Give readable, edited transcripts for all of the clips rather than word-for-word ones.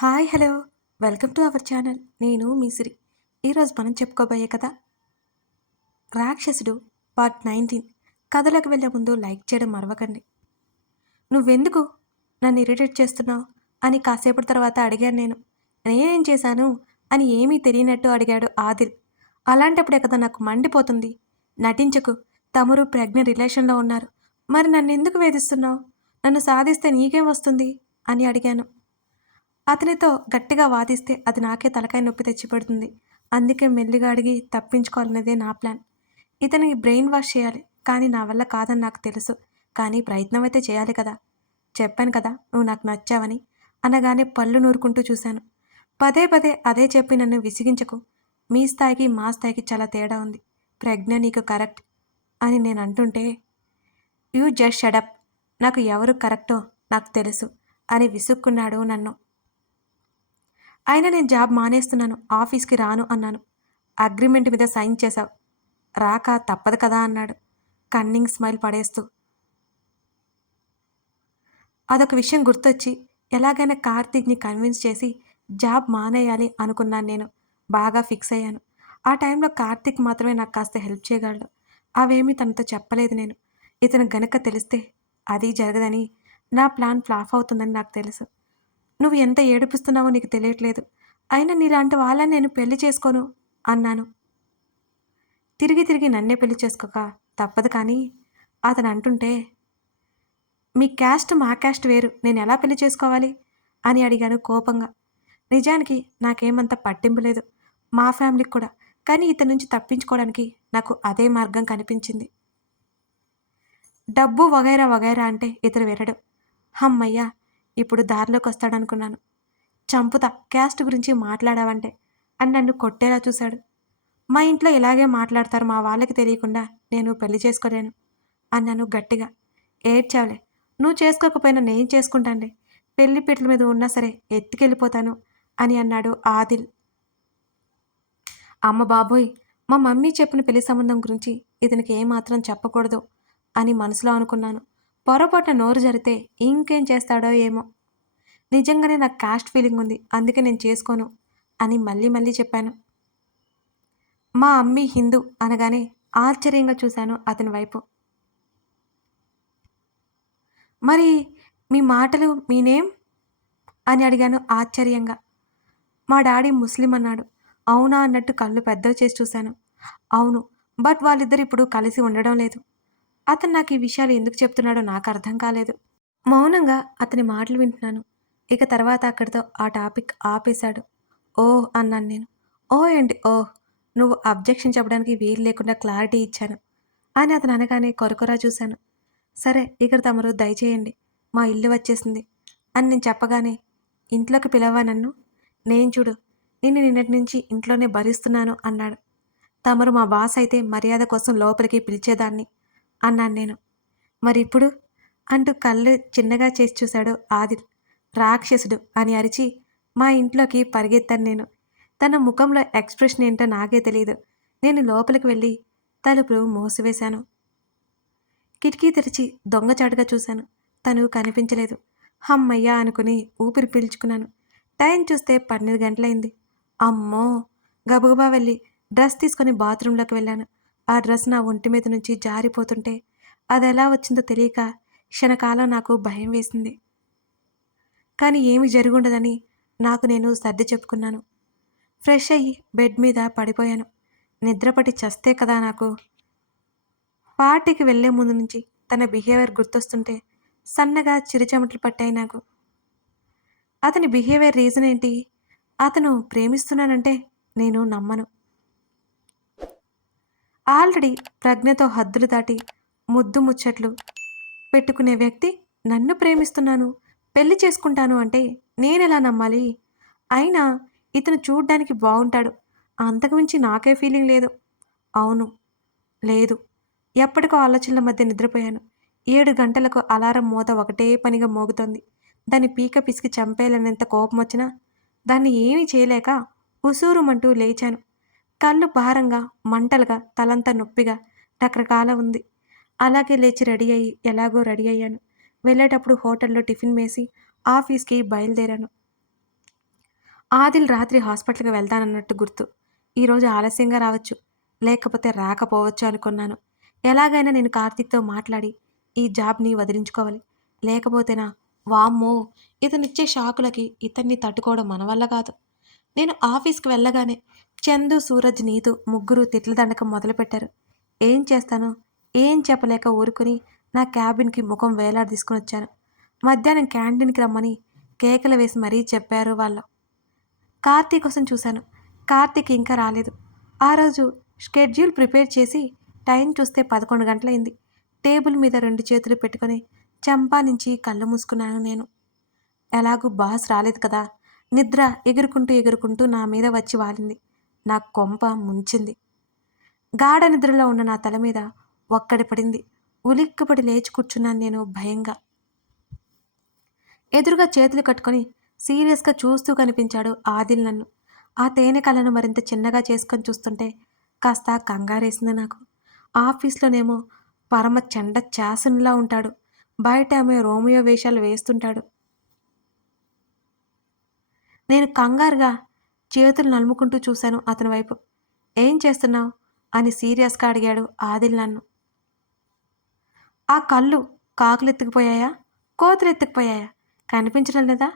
Hi hello welcome to our channel. నేను మీ సిరి. ఈరోజు మనం చెప్పుకోబోయే కథ రాక్షసుడు పార్ట్ 19. కథలోకి వెళ్ళే ముందు లైక్ చేయడం మరవకండి. నువ్వెందుకు నన్ను ఇరిటేట్ చేస్తున్నావు అని కాసేపటి తర్వాత అడిగాను నేను. నేనేం చేశాను అని ఏమీ తెలియనట్టు అడిగాడు ఆదిల్. అలాంటప్పుడే కదా నాకు మండిపోతుంది. నటించకు. తమరు ప్రజ్ఞ రిలేషన్లో ఉన్నారు. మరి నన్ను ఎందుకు వేధిస్తున్నావు? నన్ను సాధిస్తే నీకేం వస్తుంది అని అడిగాను. అతనితో గట్టిగా వాదిస్తే అది నాకే తలకాయ నొప్పి తెచ్చిపెడుతుంది. అందుకే మెల్లిగా అడిగి తప్పించుకోవాలనేదే నా ప్లాన్. ఇతనికి బ్రెయిన్ వాష్ చేయాలి. కానీ నా వల్ల కాదని నాకు తెలుసు. కానీ ప్రయత్నం అయితే చేయాలి కదా. చెప్పాను కదా నువ్వు నాకు నచ్చావని. అనగానే పళ్ళు నూరుకుంటూ చూశాను. పదే పదే అదే చెప్పి నన్ను విసిగించకు. మీ స్థాయికి మా స్థాయికి చాలా తేడా ఉంది. ప్రజ్ఞ నీకు కరెక్ట్ అని నేను అంటుంటే యూ జస్ట్ షడప్. నాకు ఎవరు కరెక్టో నాకు తెలుసు అని విసుక్కున్నాడు నన్ను. అయినా నేను జాబ్ మానేస్తున్నాను, ఆఫీస్కి రాను అన్నాను. అగ్రిమెంట్ మీద సైన్ చేశావు, రాక తప్పదు కదా అన్నాడు కన్నింగ్ స్మైల్ పడేస్తూ. అదొక విషయం గుర్తొచ్చి ఎలాగైనా కార్తీక్ని కన్విన్స్ చేసి జాబ్ మానేయాలి అనుకున్నాను. నేను బాగా ఫిక్స్ అయ్యాను. ఆ టైంలో కార్తీక్ మాత్రమే నాకు కాస్త హెల్ప్ చేయగలడు. అవేమీ తనతో చెప్పలేదు నేను. ఇతను గనక తెలిస్తే అది జరగదని, నా ప్లాన్ ఫ్లాప్ అవుతుందని నాకు తెలుసు. నువ్వు ఎంత ఏడిపిస్తున్నావో నీకు తెలియట్లేదు. అయినా నీలాంటి వాళ్ళని నేను పెళ్లి చేసుకోను అన్నాను. తిరిగి తిరిగి నన్నే పెళ్లి చేసుకోక తప్పదు కానీ అతను అంటుంటే మీ క్యాస్ట్ మా క్యాస్ట్ వేరు, నేను ఎలా పెళ్లి చేసుకోవాలి అని అడిగాను కోపంగా. నిజానికి నాకేమంత పట్టింపు లేదు, మా ఫ్యామిలీకి కూడా. కానీ ఇతని నుంచి తప్పించుకోవడానికి నాకు అదే మార్గం కనిపించింది. డబ్బు వగైరా వగైరా అంటే ఇతను వినడు. హమ్మయ్యా, ఇప్పుడు దారిలోకి వస్తాడనుకున్నాను. చంపుతా క్యాస్ట్ గురించి మాట్లాడావంటే అని నన్ను కొట్టేలా చూశాడు. మా ఇంట్లో ఇలాగే మాట్లాడతారు, మా వాళ్ళకి తెలియకుండా నేను పెళ్లి చేసుకోలేను అన్నాను గట్టిగా. ఏడ్చావులే, నువ్వు చేసుకోకపోయినా నేను చేసుకుంటానులే, పెళ్లి పీటల మీద ఉన్నా సరే ఎత్తుకెళ్ళిపోతాను అని అన్నాడు ఆదిల్. అమ్మ బాబోయ్, మా మమ్మీ చెప్పిన పెళ్లి సంబంధం గురించి ఇతనికి ఏమాత్రం చెప్పకూడదు అని మనసులో అనుకున్నాను. పొరపాటున నోరు జరితే ఇంకేం చేస్తాడో ఏమో. నిజంగానే నాకు కాస్ట్ ఫీలింగ్ ఉంది, అందుకే నేను చేసుకోను అని మళ్ళీ మళ్ళీ చెప్పాను. మా అమ్మీ హిందూ అనగానే ఆశ్చర్యంగా చూశాను అతని వైపు. మరి మీ మాటలు మీ నేమ్ అని అడిగాను ఆశ్చర్యంగా. మా డాడీ ముస్లిం అన్నాడు. అవునా అన్నట్టు కళ్ళు పెద్దవి చేసి చూశాను. అవును, బట్ వాళ్ళిద్దరు ఇప్పుడు కలిసి ఉండడం లేదు. అతను నాకు ఈ విషయాలు ఎందుకు చెప్తున్నాడో నాకు అర్థం కాలేదు. మౌనంగా అతని మాటలు వింటున్నాను. ఇక తర్వాత అక్కడితో ఆ టాపిక్ ఆపేశాడు. ఓహ్ అన్నాను నేను. ఓహ్ ఏంటి ఓహ్, నువ్వు అబ్జెక్షన్ చెప్పడానికి వీలు లేకుండా క్లారిటీ ఇచ్చాను అని అతను అనగానే కొరకొరా చూశాను. సరే ఇక్కడ తమరు దయచేయండి, మా ఇల్లు వచ్చేసింది అని నేను చెప్పగానే ఇంట్లోకి పిలవా నన్ను? నేను చూడు నిన్ను నిన్నటి నుంచి ఇంట్లోనే భరిస్తున్నాను అన్నాడు. తమరు మా బాస్ అయితే మర్యాద కోసం లోపలికి పిలిచేదాన్ని అన్నాను నేను. మరి ఇప్పుడు అంటూ కళ్ళు చిన్నగా చేసి చూశాడు ఆదిల్. రాక్షసుడు అని అరిచి మా ఇంట్లోకి పరిగెత్తాను నేను. తన ముఖంలో ఎక్స్ప్రెషన్ ఏంటో నాకే తెలియదు. నేను లోపలికి వెళ్ళి తలుపు మూసివేశాను. కిటికీ తెరిచి దొంగచాటుగా చూశాను. తను కనిపించలేదు. హమ్మయ్యా అనుకుని ఊపిరి పీల్చుకున్నాను. టైం చూస్తే 12 గంటలైంది. అమ్మో, గబగబా వెళ్ళి డ్రెస్ తీసుకొని బాత్రూంలోకి వెళ్ళాను. ఆ డ్రెస్ నా ఒంటి మీద నుంచి జారిపోతుంటే అది ఎలా వచ్చిందో తెలియక క్షణకాలం నాకు భయం వేసింది. కానీ ఏమి జరుగుండదని నాకు నేను సర్ది చెప్పుకున్నాను. ఫ్రెష్ అయ్యి బెడ్ మీద పడిపోయాను. నిద్రపట్టి చస్తే కదా నాకు. పార్టీకి వెళ్లే ముందు నుంచి తన బిహేవియర్ గుర్తొస్తుంటే సన్నగా చిరుచెమటలు పట్టాయి నాకు. అతని బిహేవియర్ రీజన్ ఏంటి? అతను ప్రేమిస్తున్నానంటే నేను నమ్మను. ఆల్రెడీ ప్రజ్ఞతో హద్దులు దాటి ముద్దు ముచ్చట్లు పెట్టుకునే వ్యక్తి నన్ను ప్రేమిస్తున్నాను, పెళ్లి చేసుకుంటాను అంటే నేనెలా నమ్మాలి? అయినా ఇతను చూడ్డానికి బాగుంటాడు, అంతకుమించి నాకే ఫీలింగ్ లేదు. అవును, లేదు. ఎప్పటికో ఆలోచనల మధ్య నిద్రపోయాను. 7 గంటలకు అలారం మోత ఒకటే పనిగా మోగుతోంది. దాన్ని పీక పిసికి చంపేయాలనేంత కోపం వచ్చినా దాన్ని ఏమీ చేయలేక ఉసూరుమంటూ లేచాను. కళ్ళు భారంగా, మంటలుగా, తలంతా నొప్పిగా రకరకాల ఉంది. అలాగే లేచి రెడీ అయ్యి ఎలాగో రెడీ అయ్యాను. వెళ్ళేటప్పుడు హోటల్లో టిఫిన్ వేసి ఆఫీస్కి బయలుదేరాను. ఆదిల్ రాత్రి హాస్పిటల్‌కి వెళ్తానన్నట్టు గుర్తు. ఈరోజు ఆలస్యంగా రావచ్చు, లేకపోతే రాకపోవచ్చు అనుకున్నాను. ఎలాగైనా నేను కార్తీక్‌తో మాట్లాడి ఈ జాబ్‌ని వదిలించుకోవాలి. లేకపోతేనా వామ్మో! ఇతనిచ్చే షాకులకి ఇతన్ని తట్టుకోవడం మన వల్ల కాదు. నేను ఆఫీస్‌కి వెళ్ళగానే చందు, సూరజ్, నీతు ముగ్గురు తిట్ల దండకం మొదలుపెట్టారు. ఏం చేస్తానో ఏం చెప్పలేక ఊరుకుని నా క్యాబిన్‌కి ముఖం వేలాడదీసుకొనొచ్చాను. మధ్యాహ్నం క్యాంటీన్‌కి రమ్మని కేకలు వేసి మరీ చెప్పారు వాళ్ళు. కార్తీక్ కోసం చూశాను. కార్తీక్ ఇంకా రాలేదు. ఆ రోజు షెడ్యూల్ ప్రిపేర్ చేసి టైం చూస్తే 11 గంటలయింది. టేబుల్ మీద 2 చేతులు పెట్టుకొని చెంపా నుంచి కళ్ళు మూసుకున్నాను నేను. ఎలాగూ బాస్ రాలేదు కదా! నిద్ర ఎగురుకుంటూ ఎగురుకుంటూ నా మీద వచ్చి వాలింది. నా కొంప ముంచింది. గాఢ నిద్రలో ఉన్న నా తల మీద ఒక్కటి పడింది. ఉలిక్కిపడి లేచి కూర్చున్నాను నేను భయంగా. ఎదురుగా చేతులు కట్టుకొని సీరియస్‌గా చూస్తూ కనిపించాడు ఆదిల్ నన్ను. ఆ తేనె కళ్ళను మరింత చిన్నగా చేసుకొని చూస్తుంటే కాస్త కంగారేసింది నాకు. ఆఫీస్‌లోనేమో పరమ చెండ చాసునిలా ఉంటాడు. బయటేమో రోమియో వేషాలు వేస్తుంటాడు. నేను కంగారుగా చేతులు నలుముకుంటూ చూశాను అతని వైపు. "ఏం చేస్తున్నావు?" అని సీరియస్‌గా అడిగాడు ఆదిల్ నన్ను. ఆ కళ్ళు కాకులెత్తుకుపోయాయా? కోతులెత్తుకుపోయాయా? కనిపించడం లేదా?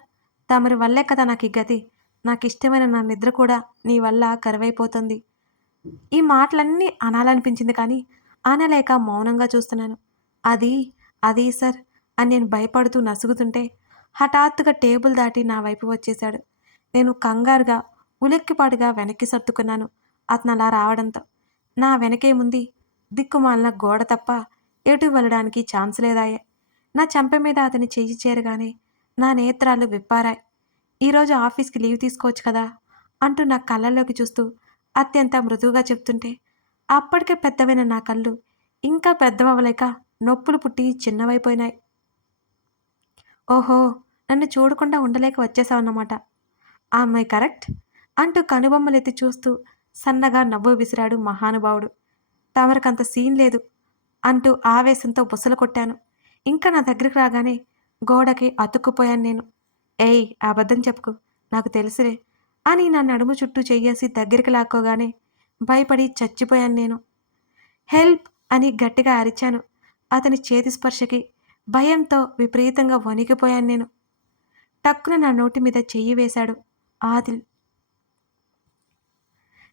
తమరి వల్లే కదా నాకీ గతి. నాకిష్టమైన నా నిద్ర కూడా నీ వల్ల కరువైపోతుంది. ఈ మాటలన్నీ అనాలనిపించింది కానీ, అనలేక మౌనంగా చూస్తున్నాను. అది, అది సార్ అని నేను భయపడుతూ నసుగుతుంటే, హఠాత్తుగా టేబుల్ దాటి నా వైపు వచ్చేశాడు. నేను కంగారుగా, ఉలిక్కిపాటుగా వెనక్కి సర్దుకున్నాను అతనలా రావడంతో. నా వెనకేముంది? దిక్కుమాలిన గోడ తప్ప ఎటు వెళ్ళడానికి ఛాన్స్ లేదాయె. నా చెంప మీద అతని చెయ్యి చేరగానే నా నేత్రాలు విప్పారాయి. "ఈరోజు ఆఫీస్‌కి లీవ్ తీసుకోవచ్చు కదా!" అంటూ నా కళ్ళల్లోకి చూస్తూ అత్యంత మృదువుగా చెప్తుంటే, అప్పటికే పెద్దవైన నా కళ్ళు ఇంకా పెద్దవవ్వలేక నొప్పులు పుట్టి చిన్నవైపోయినాయి. "ఓహో! నన్ను చూడకుండా ఉండలేక వచ్చేసావన్నమాట. Am I correct?" అంటూ కనుబొమ్మలెత్తి చూస్తూ సన్నగా నవ్వు విసిరాడు మహానుభావుడు. "తమరికంత సీన్ లేదు" అంటూ ఆవేశంతో బుసలు కొట్టాను. ఇంకా నా దగ్గరికి రాగానే గోడకి అతుక్కుపోయాను నేను. "ఏయ్! అబద్ధం చెప్పుకు. నాకు తెలుసులే" అని నా నడుము చుట్టూ చెయ్యేసి దగ్గరికి లాక్కోగానే భయపడి చచ్చిపోయాను నేను. "హెల్ప్" అని గట్టిగా అరిచాను. అతని చేతి స్పర్శకి భయంతో విపరీతంగా వణికిపోయాను నేను. టక్కున నా నోటి మీద చెయ్యి వేశాడు ఆదిల్.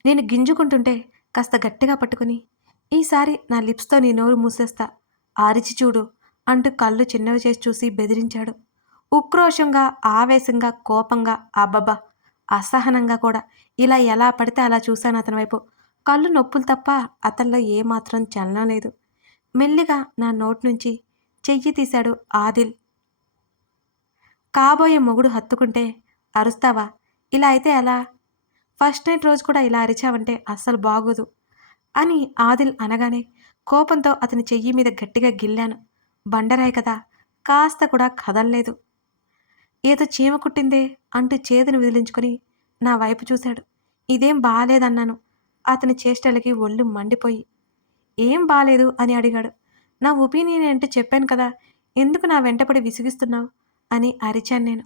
నేను గింజుకుంటుంటే కాస్త గట్టిగా పట్టుకుని, "ఈసారి నా లిప్స్‌తో నీ నోరు మూసేస్తా. అరిచి చూడు" అంటూ కళ్ళు చిన్నవి చేసి చూసి బెదిరించాడు. ఉక్రోషంగా, ఆవేశంగా, కోపంగా, అబ్బబ్బా! అసహనంగా కూడా ఇలా ఎలా పడితే అలా చూశాను అతని వైపు. కళ్ళు నొప్పులు తప్ప అతనిలో ఏమాత్రం చలనం లేదు. మెల్లిగా నా నోటి నుంచి చెయ్యి తీశాడు ఆదిల్. "కాబోయే మొగుడు హత్తుకుంటే అరుస్తావా? ఇలా అయితే ఎలా? ఫస్ట్ నైట్ రోజు కూడా ఇలా అరిచావంటే అస్సలు బాగోదు" అని ఆదిల్ అనగానే కోపంతో అతని చెయ్యి మీద గట్టిగా గిల్లాను. బండరాయి కదా! కాస్త కూడా కదల్లేదు. "ఏదో చీమ కుట్టిందే" అంటూ చేతిని విదిలించుకొని నా వైపు చూశాడు. "ఇదేం బాలేదన్నాను." అతని చేష్టలకి ఒళ్ళు మండిపోయి, "ఏం బాలేదు" అని అడిగాడు. "నా ఒపీనియన్ ఏంటో చెప్పాను కదా! ఎందుకు నా వెంటపడి విసిగిస్తున్నావు?" అని అరిచాను నేను.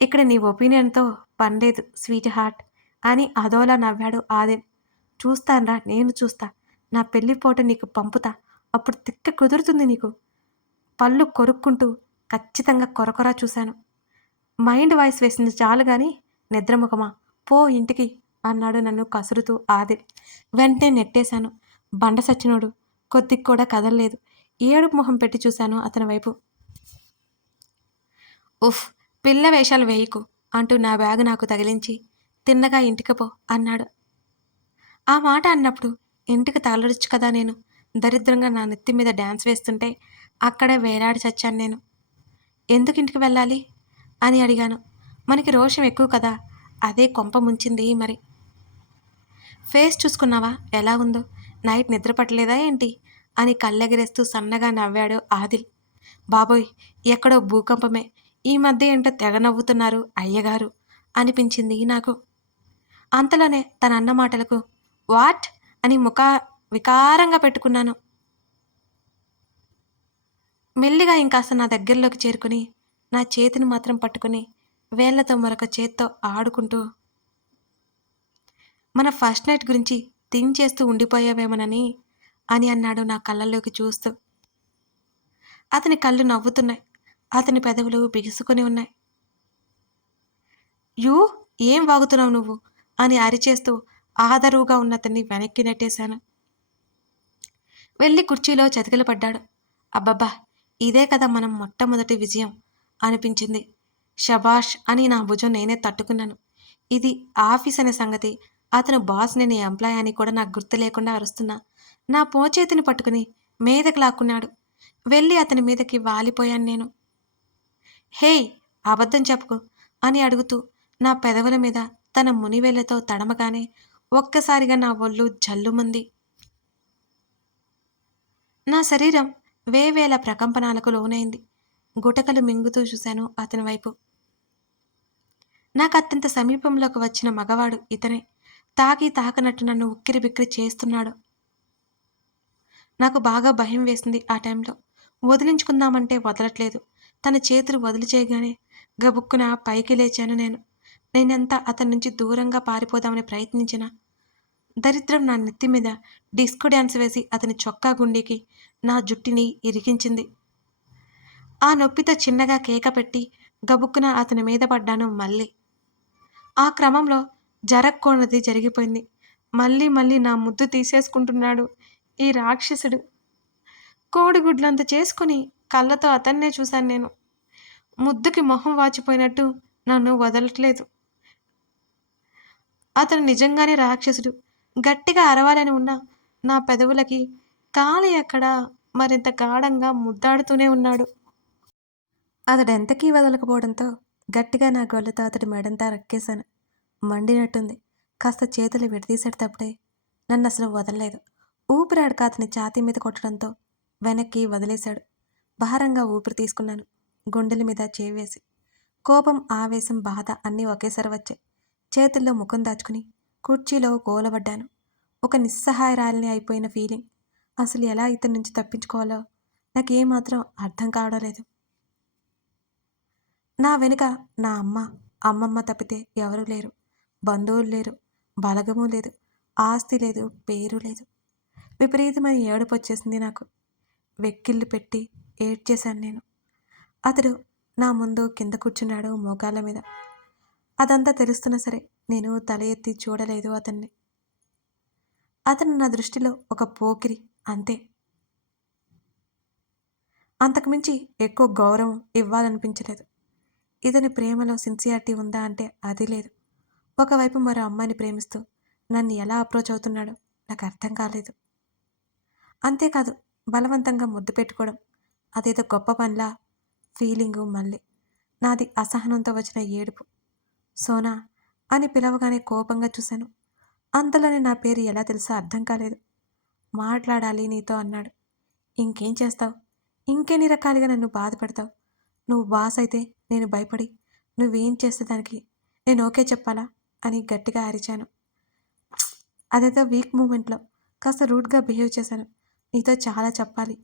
"ఇక్కడ నీ ఒపీనియన్‌తో పనిలేదు స్వీట్ హార్ట్" అని అదోలా నవ్వాడు ఆదిల్. "చూస్తానురా నేను చూస్తా. నా పెళ్లి ఫోటో నీకు పంపుతా. అప్పుడు తిక్క కుదురుతుంది నీకు." పళ్ళు కొరుక్కుంటూ ఖచ్చితంగా కొరకొరా చూశాను. మైండ్ వాయిస్ వేసింది చాలు గాని నిద్రముఖమా, పో ఇంటికి అన్నాడు నన్ను కసురుతూ ఆదిల్. వెంటనే నెట్టేశాను. బండ సచ్చినోడు. కొద్దిగా కూడా కదల్లేదు. ఏడుపు మొహం పెట్టి చూశాను అతని వైపు. "ఉఫ్! పిల్ల వేషాలు వేయకు" అంటూ నా బ్యాగు నాకు తగిలించి తిన్నగా ఇంటికి పో అన్నాడు. ఆ మాట అన్నప్పుడు ఇంటికి తగలడొచ్చు కదా నేను. దరిద్రంగా నా నెత్తి మీద డాన్స్ వేస్తుంటే అక్కడే వేలాడి చచ్చాను నేను. "ఎందుకింటికి వెళ్ళాలి?" అని అడిగాను. "మనకి రోషం ఎక్కువ కదా! అదే కొంప ముంచింది మరి." "ఫేస్ చూసుకున్నావా ఎలా ఉందో? నైట్ నిద్ర పట్టలేదా ఏంటి?" అని కళ్ళెగరేస్తూ సన్నగా నవ్వాడు ఆదిల్. బాబోయ్! ఎక్కడో భూకంపమే. ఈ మధ్య ఏంటో తెగ నవ్వుతున్నారు అయ్యగారు అనిపించింది నాకు. అంతలోనే తనన్న మాటలకు వాట్? అని వికారంగా పెట్టుకున్నాను. మెల్లిగా ఇంకాస్త నా దగ్గరలోకి చేరుకుని, నా చేతిని మాత్రం పట్టుకుని వేళ్లతో మరొక చేత్తో ఆడుకుంటూ మన ఫస్ట్ నైట్ గురించి థింక్ చేస్తూ ఉండిపోయావేమోనని అని అన్నాడు నా కళ్ళల్లోకి చూస్తూ. అతని కళ్ళు నవ్వుతున్నాయి. అతని పెదవులు బిగుసుకొని ఉన్నాయి. యూ ఏం వాగుతున్నావు నువ్వు అని అరిచేస్తూ ఆదరువుగా ఉన్న అతన్ని వెనక్కి నెట్టేశాను. వెళ్ళి కుర్చీలో చతికిల పడ్డాడు. అబ్బబ్బా, ఇదే కదా మనం మొట్టమొదటి విజయం అనిపించింది. షబాష్ అని నా భుజం నేనే తట్టుకున్నాను. ఇది ఆఫీస్ అనే సంగతి, అతను బాస్, నేను ఎంప్లాయ్ అని కూడా నాకు గుర్తు లేకుండా అరుస్తున్నా నా పోచేతిని పట్టుకుని మీదకి లాక్కున్నాడు. వెళ్ళి అతని మీదకి వాలిపోయాను నేను. హేయ్, అబద్ధం చెప్పుకో అని అడుగుతూ నా పెదవుల మీద తన మునివేళ్లతో తడమగానే ఒక్కసారిగా నా ఒళ్ళు జల్లుమంది. నా శరీరం వేవేల ప్రకంపనాలకు లోనైంది. గుటకలు మింగుతూ చూశాను అతని వైపు. నాకు అత్యంత సమీపంలోకి వచ్చిన మగవాడు ఇతనే. తాకనట్టు నన్ను ఉక్కిరిబిక్కిరి చేస్తున్నాడు. నాకు బాగా భయం వేసింది ఆ టైంలో. వదిలించుకుందామంటే వదలట్లేదు. తన చేతులు వదిలి చేయగానే గబుక్కున పైకి లేచాను నేను. నేనెంత అతని నుంచి దూరంగా పారిపోదామని ప్రయత్నించినా దరిద్రం నా నెత్తి మీద డిస్కో డ్యాన్స్ వేసి అతని చొక్కా గుండీకి నా జుట్టుని ఇరికించింది. ఆ నొప్పితో చిన్నగా కేక పెట్టి గబుక్కున అతని మీద పడ్డాను మళ్ళీ. ఆ క్రమంలో జరక్కూడనిది జరిగిపోయింది. మళ్ళీ నా ముద్దు తీసేసుకుంటున్నాడు ఈ రాక్షసుడు. కోడిగుడ్లంత చేసుకుని కళ్ళతో అతన్నే చూశాను నేను. ముద్దుకి మొహం వాచిపోయినట్టు నన్ను వదలట్లేదు. అతను నిజంగానే రాక్షసుడు. గట్టిగా అరవాలని ఉన్న నా పెదవులకి కాలి ఎక్కడ మరింత గాఢంగా ముద్దాడుతూనే ఉన్నాడు. అతడెంతకీ వదలకపోవడంతో గట్టిగా నా గొల్లతో అతడి మెడంతా రక్కేశాను. మండినట్టుంది. కాస్త చేతులు విడదీశాడు తప్పుడే నన్ను అసలు వదలలేదు. ఊపిరాడక అతని ఛాతీ మీద కొట్టడంతో వెనక్కి వదిలేశాడు. భారంగా ఊపిరి తీసుకున్నాను గుండెల మీద చేవేసి. కోపం, ఆవేశం, బాధ అన్నీ ఒకేసారి వచ్చాయి. చేతుల్లో ముఖం దాచుకుని కుర్చీలో గోలబడ్డాను. ఒక నిస్సహాయరాలిని అయిపోయిన ఫీలింగ్. అసలు ఎలా ఇతని నుంచి తప్పించుకోవాలో నాకేమాత్రం అర్థం కావడం లేదు. నా వెనుక నా అమ్మమ్మ తప్పితే ఎవరూ లేరు. బంధువులు లేరు. బలగము లేదు. ఆస్తి లేదు. పేరు లేదు. విపరీతమైన ఏడుపు వచ్చేసింది నాకు. వెక్కిళ్ళు పెట్టి ఏడ్చేశాను నేను. అతడు నా ముందు కింద కూర్చున్నాడు మోకాళ్ళ మీద. అదంతా తెలుస్తున్నా సరే నేను తల ఎత్తి చూడలేదు అతన్ని. అతను నా దృష్టిలో ఒక పోకిరి అంతే. అంతకుమించి ఎక్కువ గౌరవం ఇవ్వాలనిపించలేదు. ఇతని ప్రేమలో సిన్సియారిటీ ఉందా అంటే అది లేదు. ఒకవైపు మరో అమ్మాయిని ప్రేమిస్తూ నన్ను ఎలా అప్రోచ్ అవుతున్నాడో నాకు అర్థం కాలేదు. అంతేకాదు, బలవంతంగా ముద్దు పెట్టుకోవడం అదేదో గొప్ప పనిలా ఫీలింగు. మళ్ళీ నాది అసహనంతో వచ్చిన ఏడుపు. సోనా అని పిలవగానే కోపంగా చూశాను. అంతలోనే నా పేరు ఎలా తెలుసో అర్థం కాలేదు. మాట్లాడాలి నీతో అన్నాడు. ఇంకేం చేస్తావు? ఇంకెన్ని రకాలుగా నన్ను బాధపెడతావు? నువ్వు బాస్ అయితే నేను భయపడి నువ్వేం చేస్తే దానికి నేను ఓకే చెప్పాలా అని గట్టిగా అరిచాను. అదేదో వీక్ మూమెంట్లో కాస్త రూడ్గా బిహేవ్ చేశాను. నీతో చాలా చెప్పాలి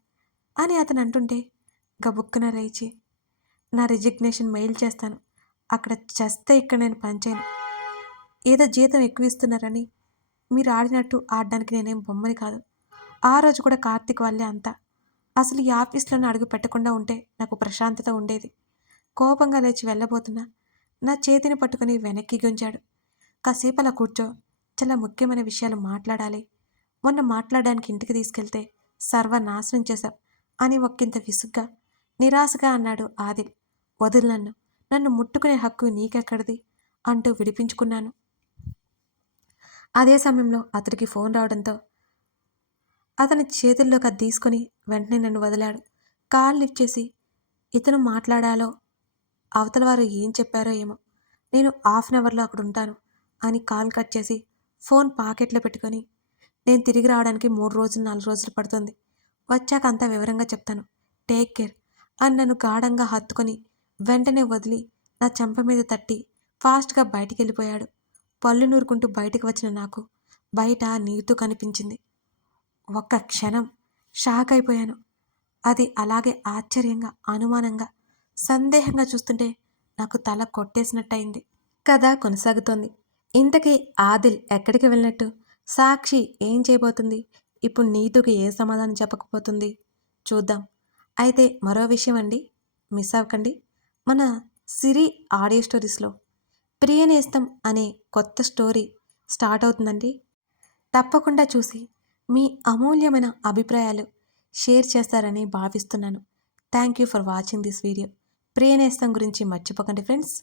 అని అతను అంటుంటే గబుక్కున లేచి నా రిజిగ్నేషన్ మెయిల్ చేస్తాను. అక్కడ చేస్తే ఇక్కడ నేను పనిచేయను. ఏదో జీతం ఎక్కువ ఇస్తున్నారని మీరు ఆడినట్టు ఆడడానికి నేనేం బొమ్మని కాదు. ఆ రోజు కూడా కార్తీక్ వల్లే అంతా. అసలు ఈ ఆఫీస్లోనే అడుగు పెట్టకుండా ఉంటే నాకు ప్రశాంతత ఉండేది. కోపంగా లేచి వెళ్ళబోతున్నా నా చేతిని పట్టుకుని వెనక్కి గుంజాడు. కాసేపు అలా కూర్చో, చాలా ముఖ్యమైన విషయాలు మాట్లాడాలి. మొన్న మాట్లాడడానికి ఇంటికి తీసుకెళ్తే సర్వనాశనం చేశావు అని ఒక్కింత విసుగ్గా, నిరాశగా అన్నాడు ఆదిల్. వదులు నన్ను, నన్ను ముట్టుకునే హక్కు నీకెక్కడిది అంటూ విడిపించుకున్నాను. అదే సమయంలో అతడికి ఫోన్ రావడంతో అతని చేతుల్లోకి అది తీసుకొని వెంటనే నన్ను వదిలాడు. కాల్ లిఫ్ట్ చేసి ఇతను మాట్లాడాలో అవతల వారు ఏం చెప్పారో ఏమో, నేను 1/2 అవర్లో అక్కడ ఉంటాను అని కాల్ కట్ చేసి ఫోన్ పాకెట్లో పెట్టుకొని, నేను తిరిగి రావడానికి 3 రోజులు 4 రోజులు పడుతుంది, వచ్చాక అంతా వివరంగా చెప్తాను, టేక్ కేర్ అని నన్ను గాఢంగా హత్తుకొని వెంటనే వదిలి నా చెంప మీద తట్టి ఫాస్ట్గా బయటికి వెళ్ళిపోయాడు. పళ్ళు నూరుకుంటూ బయటకు వచ్చిన నాకు బయట నీతూ కనిపించింది. ఒక్క క్షణం షాక్ అయిపోయాను. అది అలాగే ఆశ్చర్యంగా, అనుమానంగా, సందేహంగా చూస్తుంటే నాకు తల కొట్టేసినట్టయింది. కథ కొనసాగుతోంది. ఇంతకీ ఆదిల్ ఎక్కడికి వెళ్ళినట్టు? సాక్షి ఏం చేయబోతుంది? ఇప్పుడు నీతుకి ఏ సమాధానం చెప్పకపోతుంది? చూద్దాం. అయితే మరో విషయం అండి, మిస్ అవ్వకండి. మన సిరి ఆడియో స్టోరీస్‌లో ప్రియనేస్తం అనే కొత్త స్టోరీ స్టార్ట్ అవుతుందండి. తప్పకుండా చూసి మీ అమూల్యమైన అభిప్రాయాలు షేర్ చేస్తారని భావిస్తున్నాను. Thank you for watching this video. ప్రియనేస్తం గురించి మర్చిపోకండి ఫ్రెండ్స్.